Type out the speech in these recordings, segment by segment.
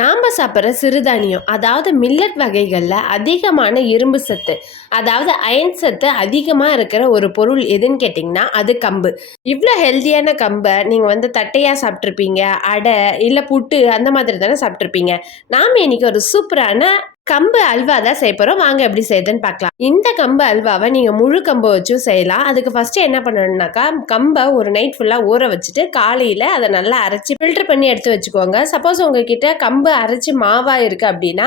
நாம் சாப்பிட்ற சிறுதானியம் அதாவது மில்லட் வகைகளில் அதிகமான இரும்பு சத்து அதாவது அயன் சத்து அதிகமாக இருக்கிற ஒரு பொருள் எதுன்னு கேட்டிங்கன்னா அது கம்பு. இவ்வளோ ஹெல்த்தியான கம்பை நீங்கள் தட்டையாக சாப்பிட்ருப்பீங்க, அடை இல்லை புட்டு அந்த மாதிரி தானே சாப்பிட்ருப்பீங்க. நாம் இன்னைக்கு ஒரு சூப்பரான கம்பு அல்வா தான் செய்ய போகிறோம். வாங்க எப்படி செய்யுதுன்னு பார்க்கலாம். இந்த கம்பு அல்வாவை நீங்கள் முழு கம்பை வச்சும் செய்யலாம். அதுக்கு ஃபஸ்ட்டு என்ன பண்ணணும்னாக்கா கம்பை ஒரு நைட் ஃபுல்லாக ஊற வச்சுட்டு காலையில் அதை நல்லா அரைச்சி ஃபில்டர் பண்ணி எடுத்து வச்சுக்கோங்க. சப்போஸ் உங்ககிட்ட கம்பு அரைச்சி மாவாக இருக்குது அப்படின்னா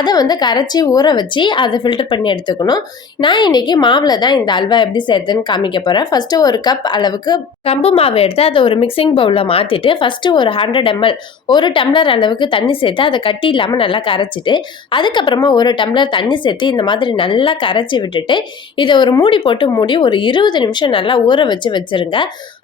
அதை கரைச்சி ஊற வச்சு அதை ஃபில்டர் பண்ணி எடுத்துக்கணும். நான் இன்னைக்கு மாவில் தான் இந்த அல்வா எப்படி செய்யுதுன்னு காமிக்க போகிறேன். ஃபஸ்ட்டு ஒரு கப் அளவுக்கு கம்பு மாவு எடுத்து அதை ஒரு மிக்சிங் பவுலில் மாற்றிட்டு ஃபஸ்ட்டு ஒரு 100 ml ஒரு டம்ளர் அளவுக்கு தண்ணி சேர்த்து அதை கட்டி இல்லாமல் நல்லா கரைச்சிட்டு அதுக்கப்புறமா ஒரு டம்ளர் தண்ணி சேர்த்து இந்த மாதிரி நல்லா கரைச்சி விட்டுட்டு இதை ஒரு மூடி போட்டு மூடி ஒரு 20 நிமிஷம் நல்லா ஊற வச்சு வச்சிருங்க.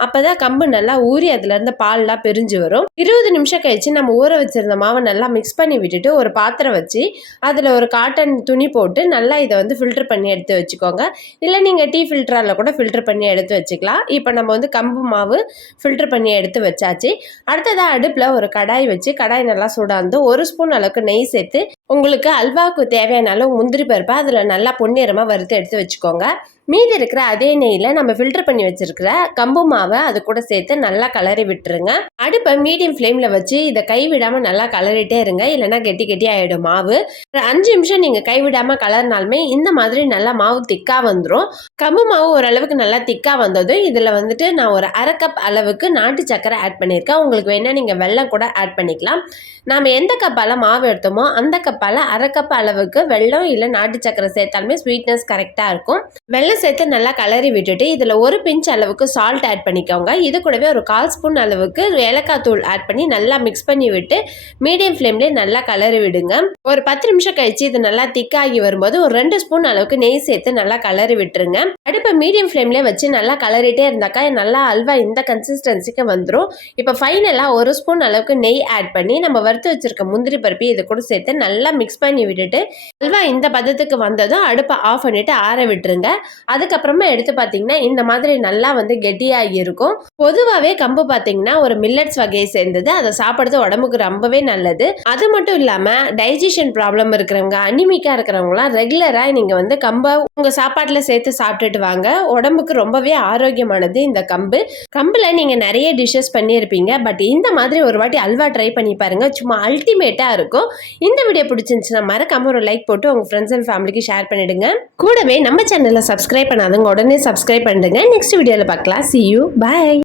அப்போதான் கம்பு நல்லா ஊறி அதுலேருந்து பால்லாம் பிரிஞ்சு வரும். 20 நிமிஷம் கழிச்சு நம்ம ஊற வச்சிருந்த மாவை நல்லா மிக்ஸ் பண்ணி விட்டுட்டு ஒரு பாத்திரம் வச்சு அதில் ஒரு காட்டன் துணி போட்டு நல்லா இதை ஃபில்டர் பண்ணி எடுத்து வச்சுக்கோங்க. இல்லை நீங்கள் டீ ஃபில்டரால் கூட ஃபில்டர் பண்ணி எடுத்து வச்சுக்கலாம். இப்போ நம்ம கம்பு மாவு ஃபில்டர் பண்ணி எடுத்து வச்சாச்சு. அடுத்ததாக அடுப்பில் ஒரு கடாய் வச்சு கடாய் நல்லா சூடாந்து 1 ஸ்பூன் அளவுக்கு நெய் சேர்த்து உங்களுக்கு அல்வாவுக்கு தேவையான அளவு முந்திரி பருப்பை அதில் நல்லா பொன்னிறமாக வறுத்து எடுத்து வச்சுக்கோங்க. மீதி இருக்கிற அதே நெய்யில் நம்ம ஃபில்டர் பண்ணி வச்சிருக்கிற கம்பு மாவை அது கூட சேர்த்து நல்லா கலரி விட்டுருங்க. அடுப்பை மீடியம் ஃப்ளேமில் வச்சு இதை கைவிடாமல் நல்லா கலரிட்டே இருங்க, இல்லைனா கெட்டி கெட்டி ஆகிடும் மாவு. ஒரு 5 நிமிஷம் நீங்கள் கைவிடாமல் கலர்னாலுமே இந்த மாதிரி நல்லா மாவு திக்காக வந்துடும். கம்பு மாவு ஓரளவுக்கு நல்லா திக்காக வந்ததும் இதில் நான் ஒரு 1/2 கப் அளவுக்கு நாட்டு சக்கரை ஆட் பண்ணியிருக்கேன். உங்களுக்கு வேணால் நீங்கள் வெல்லம் கூட ஆட் பண்ணிக்கலாம். நாம் எந்த கப்பால் மாவு எடுத்தோமோ அந்த கப்பால் 1/2 கப் அளவுக்கு வெல்லம் இல்லை நாட்டு சக்கரை சேர்த்தாலுமே ஸ்வீட்னஸ் கரெக்டாக இருக்கும். வெல்லம் சேர்த்து நல்லா கலரி விட்டுட்டு இதில் ஒரு பிஞ்ச் அளவுக்கு சால்ட் ஆட் பண்ணிக்கோங்க. இது கூடவே ஒரு 1/4 ஸ்பூன் அளவுக்கு ஏலக்காய் தூள் ஆட் பண்ணி நல்லா மிக்ஸ் பண்ணி விட்டு மீடியம் ஃப்ளேம்லேயே நல்லா கலரி விடுங்க. ஒரு 10 நிமிஷம் கழிச்சு இது நல்லா திக்காகி வரும்போது ஒரு 2 ஸ்பூன் அளவுக்கு நெய் சேர்த்து நல்லா கலரி விட்டுருங்க. அடுப்பை மீடியம் ஃப்ளேம்லேயே வச்சு நல்லா கலரிட்டே இருந்தாக்கா நல்லா அல்வா இந்த கன்சிஸ்டன்சிக்கு வந்துடும். இப்போ ஃபைனலாக 1 ஸ்பூன் அளவுக்கு நெய் ஆட் பண்ணி நம்ம வறுத்து வச்சிருக்க முந்திரி பருப்பி இதை கூட சேர்த்து நல்லா மிக்ஸ் பண்ணி விட்டுட்டு அல்வா இந்த பதத்துக்கு வந்ததும் அடுப்பை ஆஃப் பண்ணிட்டு ஆற விட்டுருங்க. அதுக்கப்புறமா எடுத்து பார்த்தீங்கன்னா இந்த மாதிரி நல்லா கெட்டியாகி இருக்கும். பொதுவாகவே கம்பு பார்த்தீங்கன்னா ஒரு மில்லட்ஸ் வகையை சேர்ந்தது. அதை சாப்பிட்றது உடம்புக்கு ரொம்பவே நல்லது. அது மட்டும் இல்லாமல் டைஜஷன் ப்ராப்ளம் இருக்கிறவங்க, அனிமிக்காக இருக்கிறவங்களாம் ரெகுலராக நீங்கள் கம்பை உங்கள் சாப்பாட்டில் சேர்த்து சாப்பிட்டுட்டு வாங்க. உடம்புக்கு ரொம்பவே ஆரோக்கியமானது இந்த கம்பு. கம்பில் நீங்கள் நிறைய டிஷ்ஷஸ் பண்ணியிருப்பீங்க. பட் இந்த மாதிரி ஒரு வாட்டி அல்வா ட்ரை பண்ணி பாருங்க, சும்மா அல்டிமேட்டாக இருக்கும். இந்த வீடியோ பிடிச்சிருந்துச்சுன்னா மறக்காம ஒரு லைக் போட்டு உங்கள் ஃப்ரெண்ட்ஸ் அண்ட் ஃபேமிலிக்கு ஷேர் பண்ணிடுங்க. கூடவே நம்ம சேனலை சப்ஸ்கிரைப் பண்ணாதவங்க உடனே சப்ஸ்கிரைப் பண்ணுங்க. நெக்ஸ்ட் வீடியோவில் பார்க்கலாம். See you. Bye.